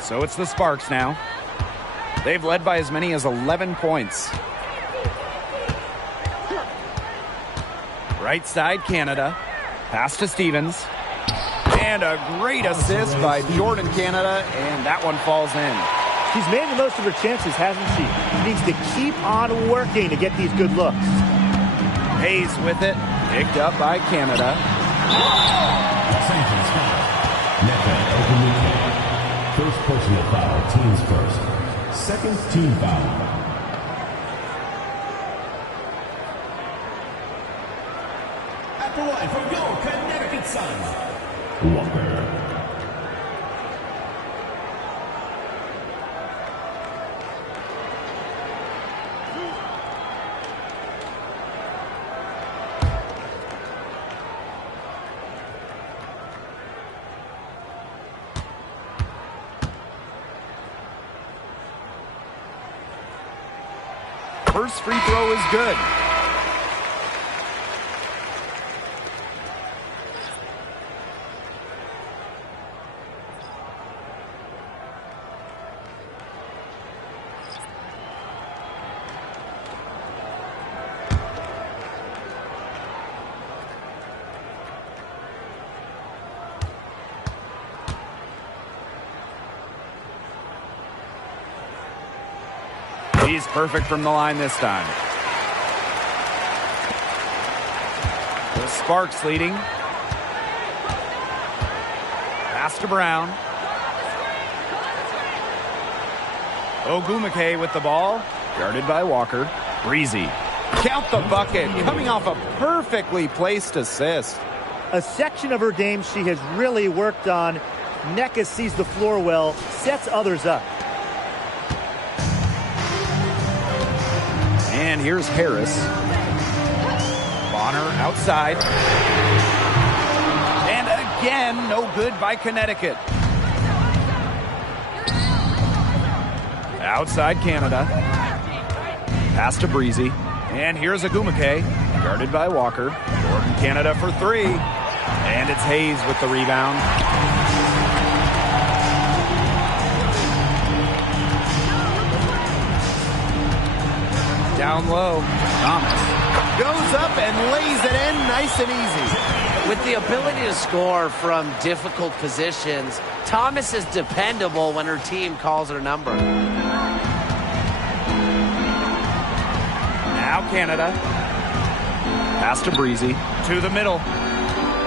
So it's the Sparks now. They've led by as many as 11 points. Right side, Canada. Pass to Stevens. And a great assist by Jordan Canada, and that one falls in. She's made the most of her chances, hasn't she? She needs to keep on working to get these good looks. Hayes with it. Picked up by Canada. Los Angeles foul. Net open with K. First personal foul, teams first. Second team foul. At the line from your Connecticut Sun, Walker. First free throw is good. He's perfect from the line this time. The Sparks leading. Pass to Brown. Ogumake with the ball. Guarded by Walker. Breezy. Count the bucket. Coming off a perfectly placed assist. A section of her game she has really worked on. Nneka sees the floor well, sets others up. And here's Harris. Bonner outside. And again, no good by Connecticut. Outside Canada. Pass to Breezy. And here's Ogumake, guarded by Walker. Jordan Canada for three. And it's Hayes with the rebound. Down low. Thomas goes up and lays it in nice and easy. With the ability to score from difficult positions, Thomas is dependable when her team calls her number. Now Canada. Pass to Breezy. To the middle.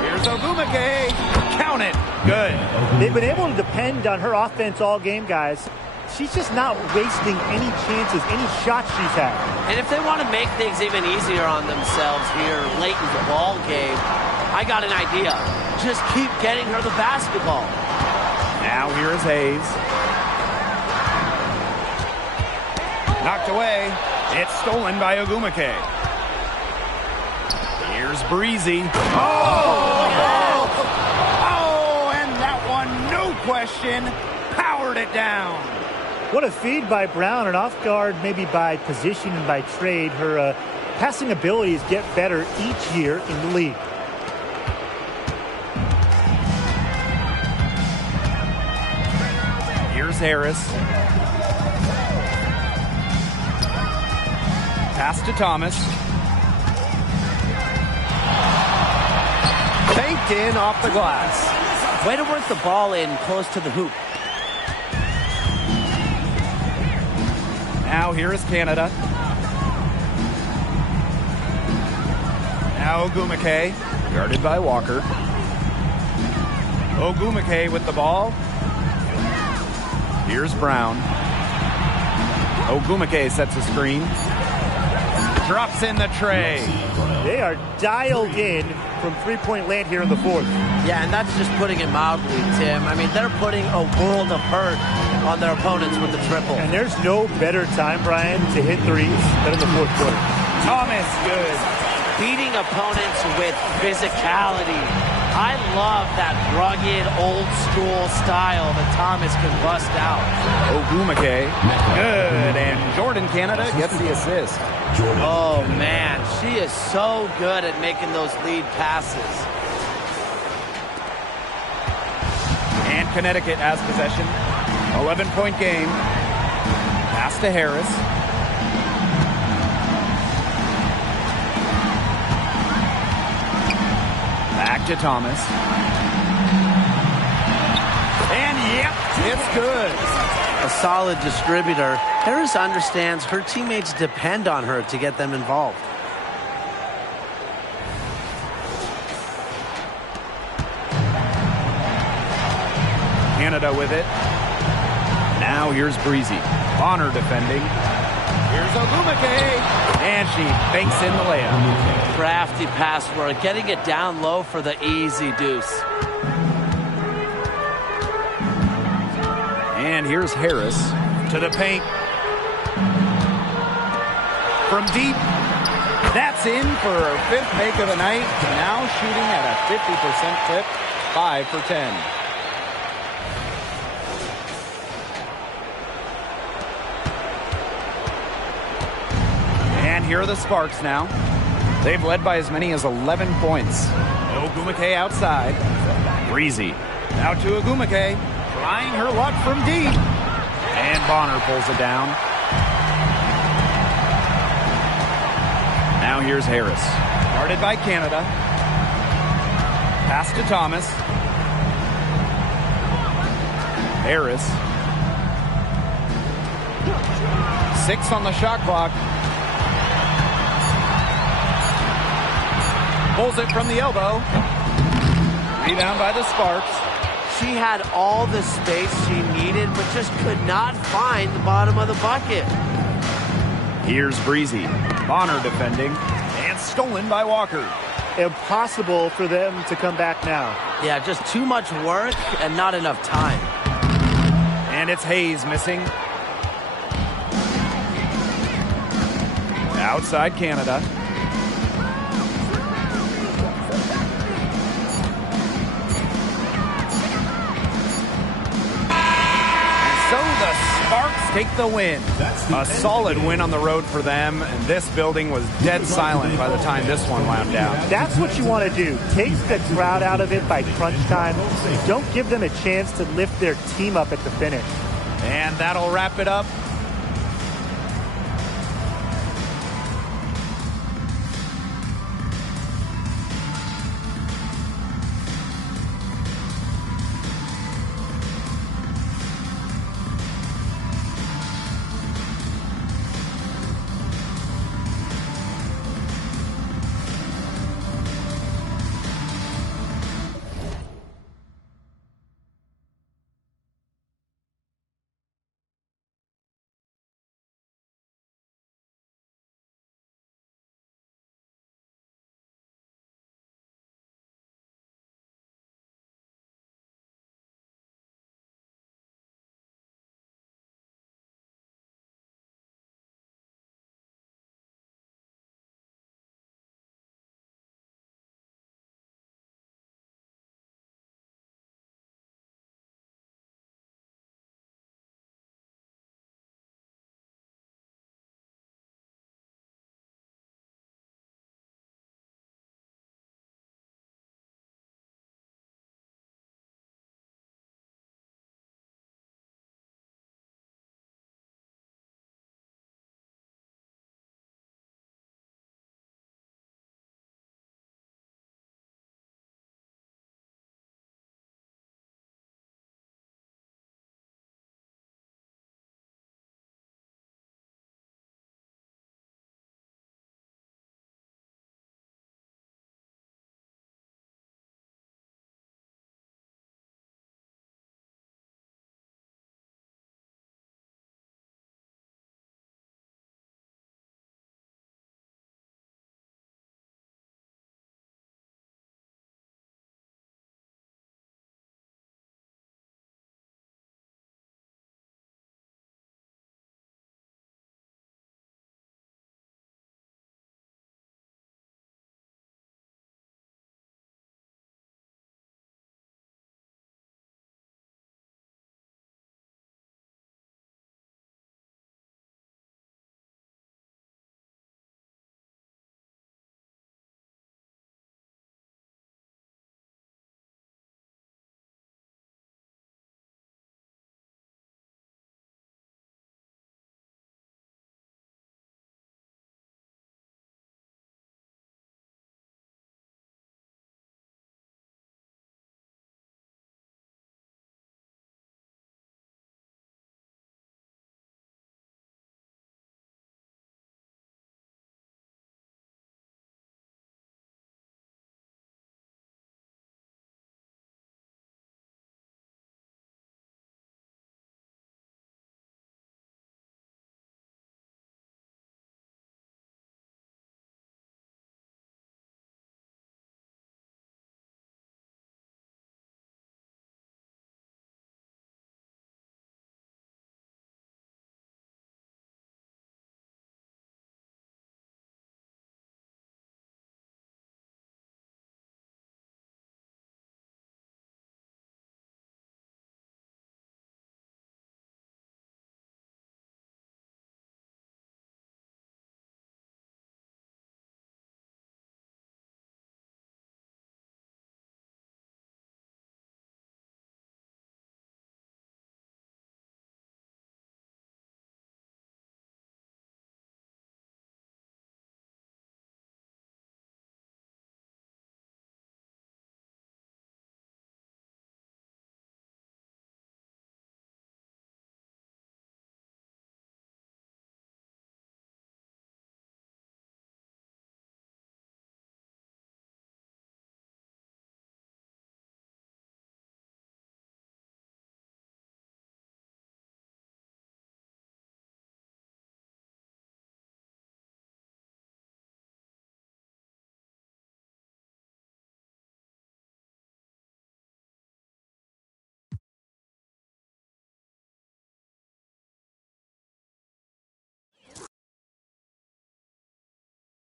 Here's Ogumake. Count it. Good. They've been able to depend on her offense all game, guys. She's just not wasting any chances, any shots she's had. And if they want to make things even easier on themselves here late in the ball game, I got an idea. Just keep getting her the basketball. Now here is Hayes. Knocked away. It's stolen by Ogumake. Here's Breezy. And that one, no question, powered it down. What a feed by Brown, and off guard maybe by position and by trade. Her passing abilities get better each year in the league. Here's Harris. Pass to Thomas. Banked in off the glass. Way to work the ball in close to the hoop. Now here is Canada. Now Ogumake, guarded by Walker. Ogumake with the ball. Here's Brown. Ogumake sets a screen. Drops in the tray. They are dialed in from three-point land here in the fourth. Yeah, and that's just putting it mildly, Tim. I mean, they're putting a world of hurt on their opponents with the triple. And there's no better time, Brian, to hit threes than in the fourth quarter. Thomas, good. Beating opponents with physicality. I love that rugged, old-school style that Thomas can bust out. Ogumake, good. And Jordan Canada gets the assist. Oh, man, she is so good at making those lead passes. And Connecticut has possession. 11-point game. Pass to Harris. Back to Thomas. And yep, it's good. A solid distributor. Harris understands her teammates depend on her to get them involved. Canada with it. Now here's Breezy. Bonner defending. Here's Ogumake. And she banks in the layup. Crafty pass work, getting it down low for the easy deuce. And here's Harris to the paint. From deep. That's in for her fifth make of the night. Now shooting at a 50% clip. 5 for 10. And here are the Sparks now. They've led by as many as 11 points. Ogumake outside. Breezy. Out to Ogumake. Trying her luck from deep. And Bonner pulls it down. Now here's Harris. Guarded by Canada. Pass to Thomas. Harris. 6 on the shot clock. Pulls it from the elbow. Rebound by the Sparks. She had all the space she needed, but just could not find the bottom of the bucket. Here's Breezy. Bonner defending. And stolen by Walker. Impossible for them to come back now. Yeah, just too much work and not enough time. And it's Hayes missing. Outside Canada. Sparks take the win. A solid win on the road for them, and this building was dead silent by the time this one wound down. That's what you want to do. Take the crowd out of it by crunch time. Don't give them a chance to lift their team up at the finish. And that'll wrap it up